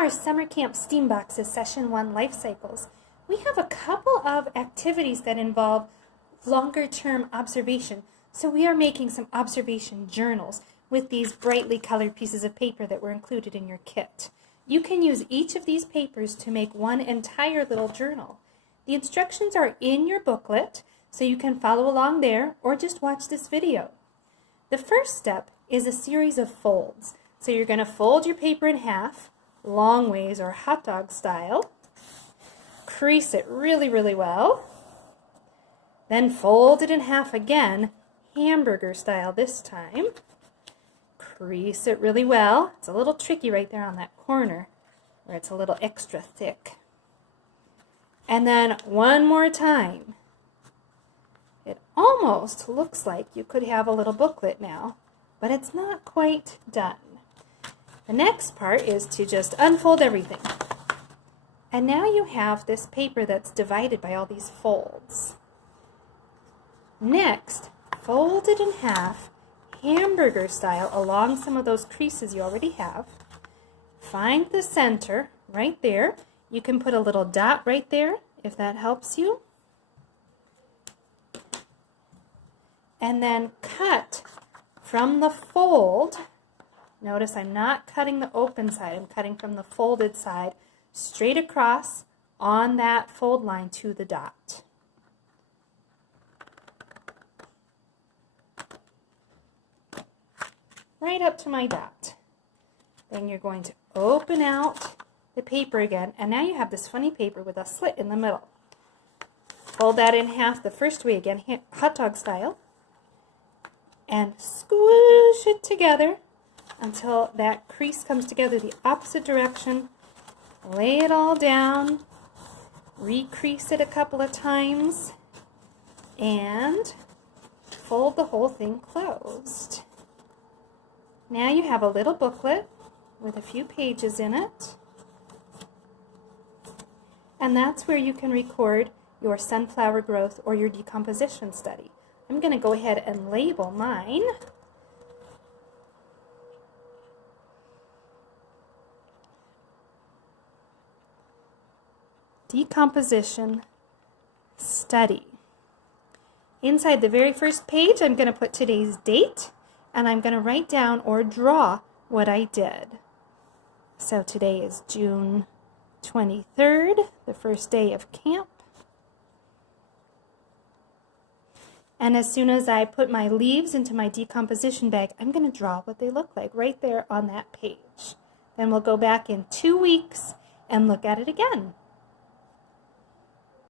our Summer Camp Steam Boxes Session 1 Life Cycles, we have a couple of activities that involve longer-term observation. So we are making some observation journals with these brightly colored pieces of paper that were included in your kit. You can use each of these papers to make one entire little journal. The instructions are in your booklet, so you can follow along there or just watch this video. The first step is a series of folds. So you're going to fold your paper in half, long ways or hot dog style. Crease it really, really well. Then fold it in half again, hamburger style this time. Crease it really well. It's a little tricky right there on that corner where it's a little extra thick. And then one more time. It almost looks like you could have a little booklet now, but it's not quite done. The next part is to just unfold everything. And now you have this paper that's divided by all these folds. Next, fold it in half, hamburger style, along some of those creases you already have. Find the center right there. You can put a little dot right there if that helps you. And then cut from the fold. Notice I'm not cutting the open side, I'm cutting from the folded side straight across on that fold line to the dot. Right up to my dot. Then you're going to open out the paper again, and now you have this funny paper with a slit in the middle. Fold that in half the first way again, hot dog style, and squish it together until that crease comes together the opposite direction. Lay it all down, recrease it a couple of times, and fold the whole thing closed. Now you have a little booklet with a few pages in it, and that's where you can record your sunflower growth or your decomposition study. I'm going to go ahead and label mine. Decomposition study. Inside the very first page, I'm going to put today's date, and I'm going to write down or draw what I did. So today is June 23rd, the first day of camp. And as soon as I put my leaves into my decomposition bag, I'm going to draw what they look like right there on that page. Then we'll go back in 2 weeks and look at it again.